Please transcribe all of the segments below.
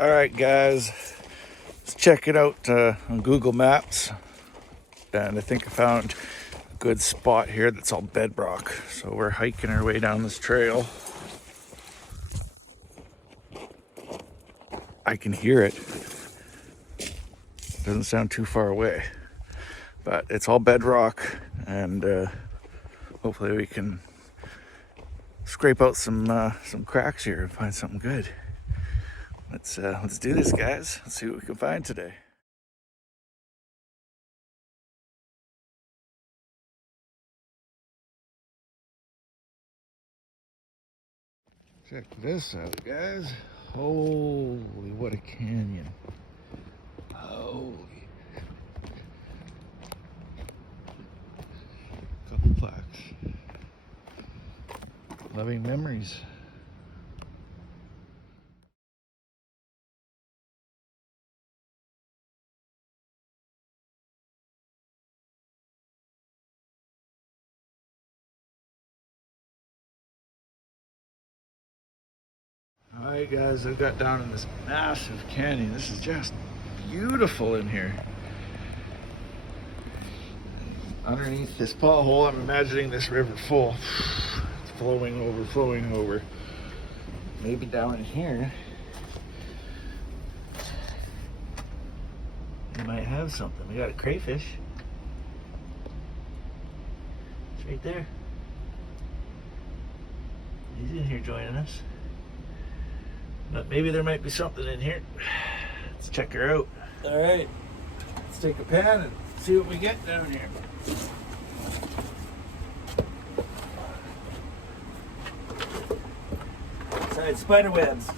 All right, guys, let's check it out on Google Maps. And I think I found a good spot here that's all bedrock. So we're hiking our way down this trail. I can hear it. Doesn't sound too far away, but it's all bedrock, and hopefully we can scrape out some cracks here and find something good. Let's do this, guys. Let's see what we can find today. Check this out, guys. Holy, what a canyon. Holy. Couple plaques. Loving memories. Alright guys, I've got down in this massive canyon. This is just beautiful in here. Underneath this pothole, I'm imagining this river full. It's flowing over. Maybe down in here, we might have something. We got a crayfish. It's right there. He's in here joining us. But maybe there might be something in here. Let's check her out. All right, let's take a pan and see what we get down here. Inside spider webs.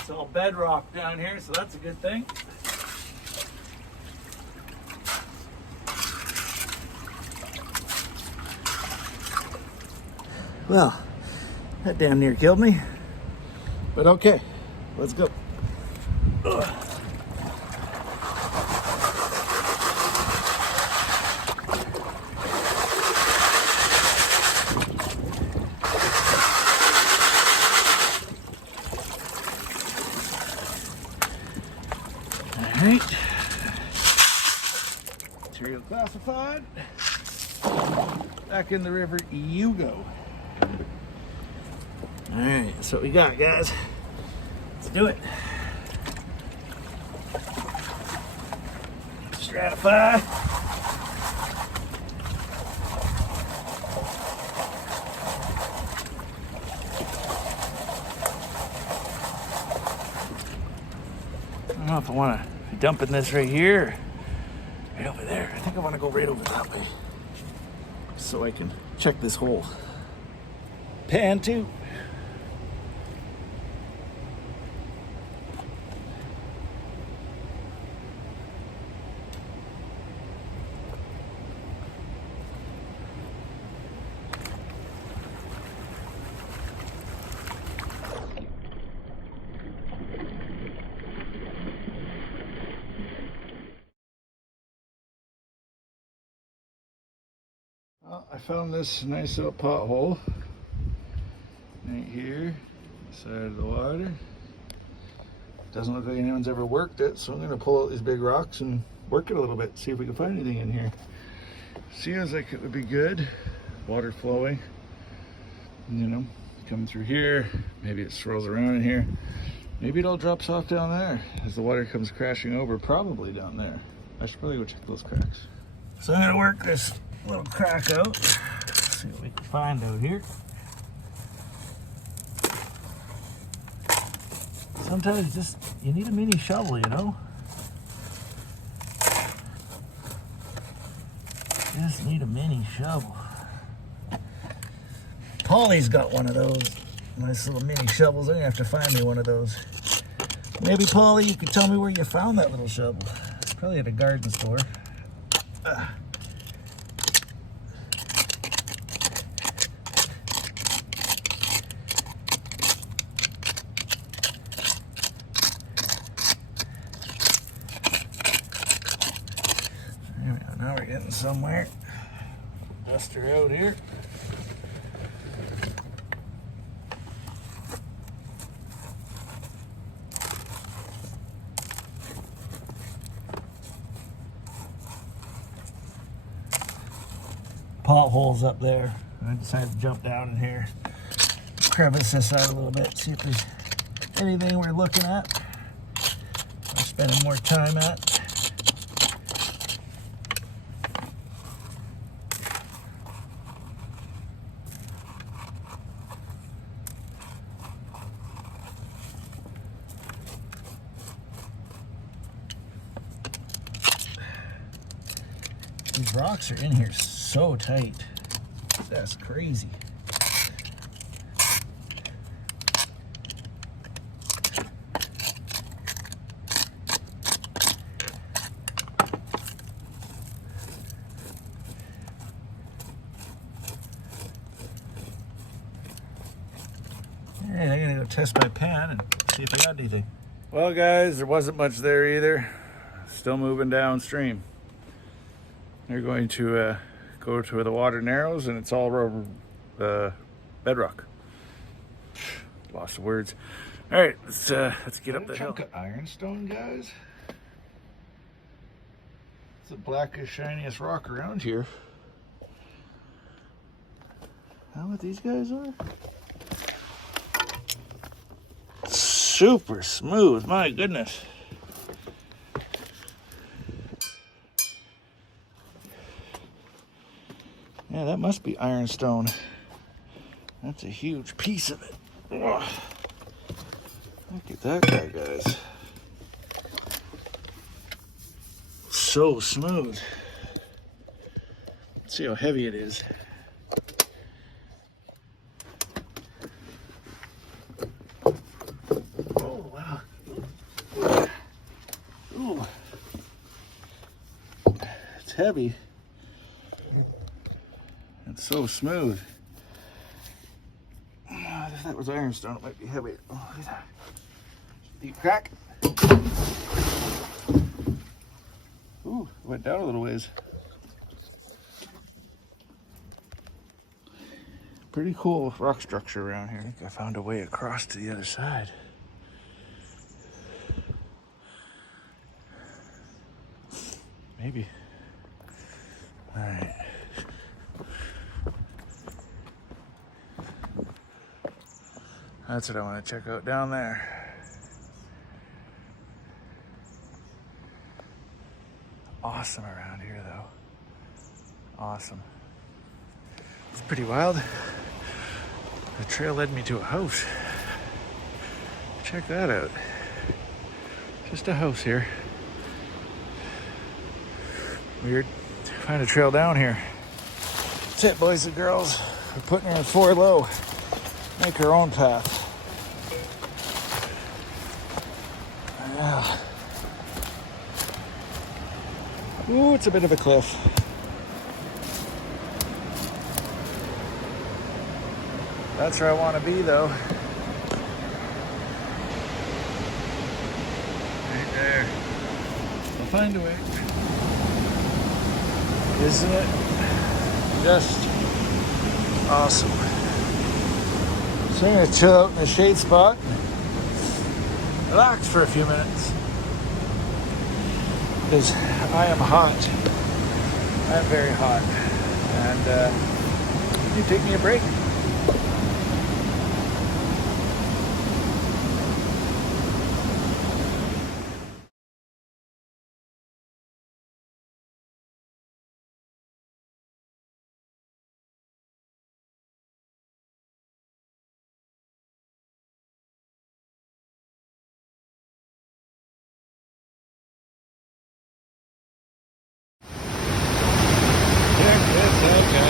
It's all bedrock down here, so that's a good thing. Well, that damn near killed me. But okay, let's go. Ugh. Alright. Material classified. Back in the river you go. Alright, that's what we got, guys. Let's do it. Stratify. I don't know if I want to be dumping this right here, right over there. I think I want to go right over that way, so I can check this hole. Pan two. Well, I found this nice little pothole right here, side of the water. Doesn't look like anyone's ever worked it, so I'm going to pull out these big rocks and work it a little bit, see if we can find anything in here. Seems like it would be good. Water flowing, you know, coming through here. Maybe it swirls around in here. Maybe it all drops off down there as the water comes crashing over, probably down there. I should probably go check those cracks. So I'm going to work this little crack out. See what we can find out here. Sometimes just you need a mini shovel, you know. shovel. Polly's got one of those. Nice little mini shovels. I'm gonna have to find me one of those. Maybe, Polly, you could tell me where you found that little shovel. Probably at a garden store. There we go. Now we're getting somewhere. Dust her out here. Potholes up there. I decided to jump down in here, crevice this out a little bit, see if there's anything we're looking at or spending more time at. These rocks are in here so tight. That's crazy. Alright, I'm gonna go test my pan and see if I got anything. Well, guys, there wasn't much there either. Still moving downstream. They're going to go to where the water narrows, and it's all rubber bedrock. Lost the words. All right, let's get up the hill. Chunk of ironstone, guys. It's the blackest, shiniest rock around here. How what these guys are? Super smooth, my goodness. Yeah, that must be ironstone. That's a huge piece of it. Ugh. Look at that guy, guys. So smooth. Let's see how heavy it is. Oh, wow. Ooh. It's heavy. It's so smooth. If that was ironstone, it might be heavy. Oh, look at that. Deep crack. Ooh, went down a little ways. Pretty cool rock structure around here. I think I found a way across to the other side. Maybe. All right. That's what I want to check out down there. Awesome around here, though. Awesome. It's pretty wild. The trail led me to a house. Check that out. Just a house here. Weird. Find a trail down here. That's it, boys and girls. We're putting her in 4 low. Make her own path. Yeah. Ooh, it's a bit of a cliff. That's where I want to be, though. Right there. I'll find a way. Isn't it just awesome? So I'm going to chill out in the shade spot, relax for a few minutes, because I am hot. I am very hot, and you take me a break. Check this out, guys.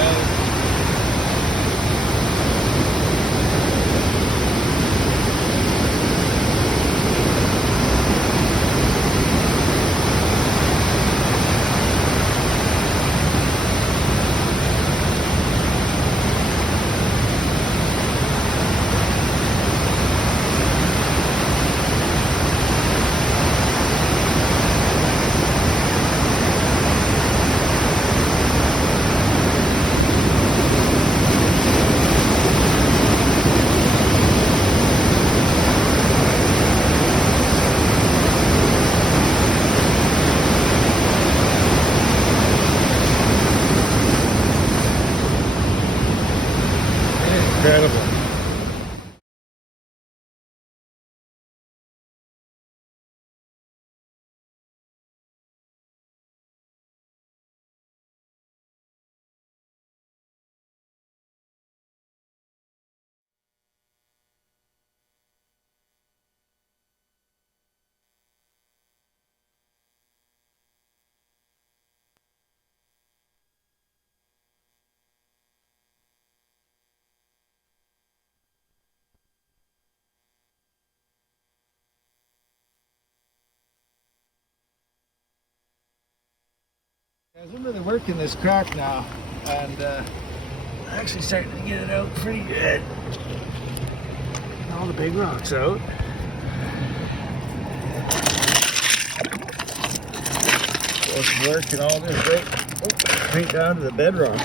Guys, I'm really working this crack now, and actually starting to get it out pretty good. Getting all the big rocks out. So it's working all this right down to the bedrock.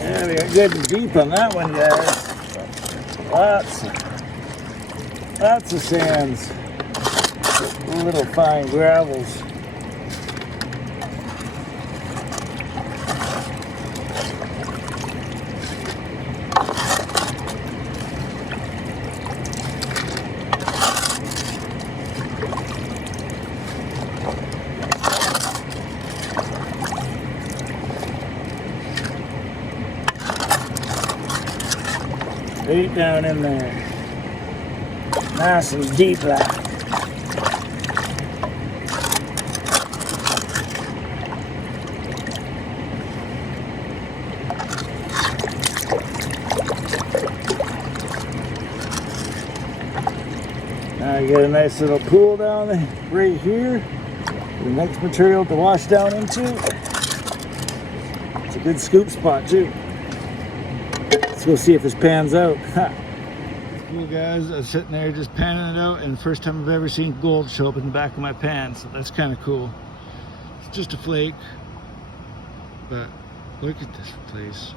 Yeah, we got good and deep on that one, guys. Lots of sands. Little fine gravels. Right down in there. Nice and deep like. Now you got a nice little pool down there, right here. The next material to wash down into. It's a good scoop spot too. Let's go see if this pans out. Cool, guys. I was sitting there just panning it out, and the first time I've ever seen gold show up in the back of my pan, so that's kind of cool. It's just a flake, but look at this place.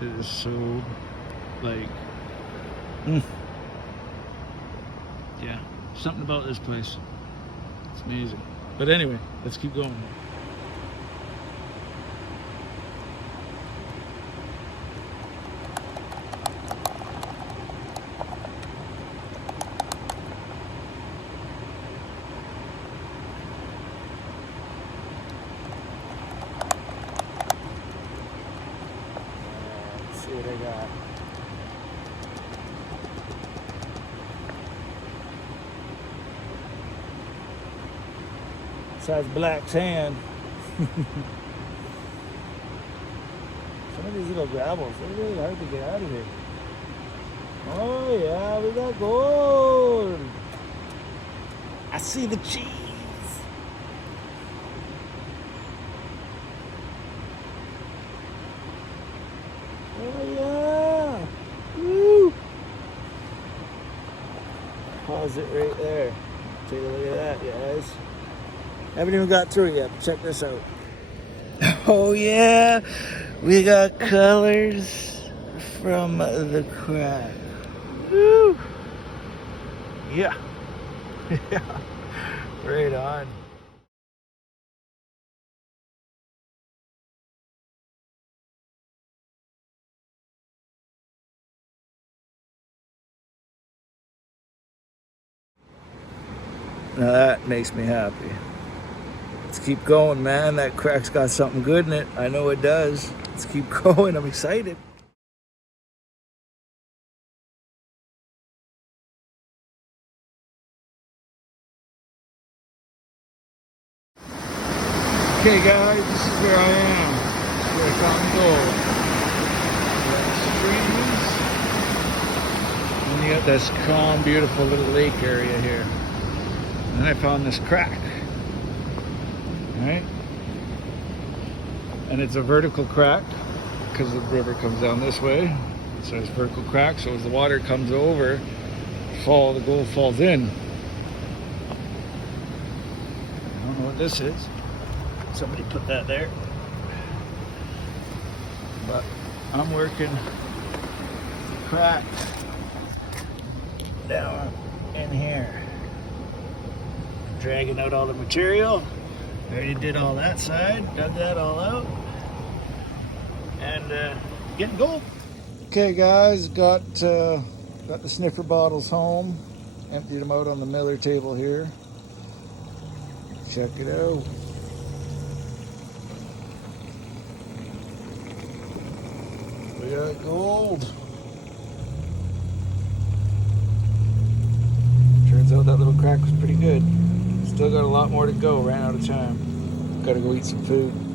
It is so, like, yeah, something about this place. It's amazing. But anyway, let's keep going. See what I got. Besides black sand. Some of these little gravels, they're really hard to get out of here. Oh yeah, we got gold. I see the cheese. Oh yeah! Woo! Pause it right there. Take a look at that, guys. Haven't even got through it yet, but check this out. Oh yeah! We got colors from the crack. Woo! Yeah. Yeah. Right on. Now that makes me happy. Let's keep going, man. That crack's got something good in it. I know it does. Let's keep going. I'm excited. Okay, guys, this is where I am. This is where I found gold. Streams. And you got this calm, beautiful little lake area here. And then I found this crack. Right? And it's a vertical crack because the river comes down this way. So it's vertical crack. So as the water comes over, the gold falls in. I don't know what this is. Somebody put that there. But I'm working crack down in here. Dragging out all the material. Already did all that side, dug that all out, and getting gold. Okay, guys, got the sniffer bottles home. Emptied them out on the Miller table here. Check it out. We got gold. Turns out that little crack was pretty good. Still got a lot more to go. Ran out of time. Gotta go eat some food.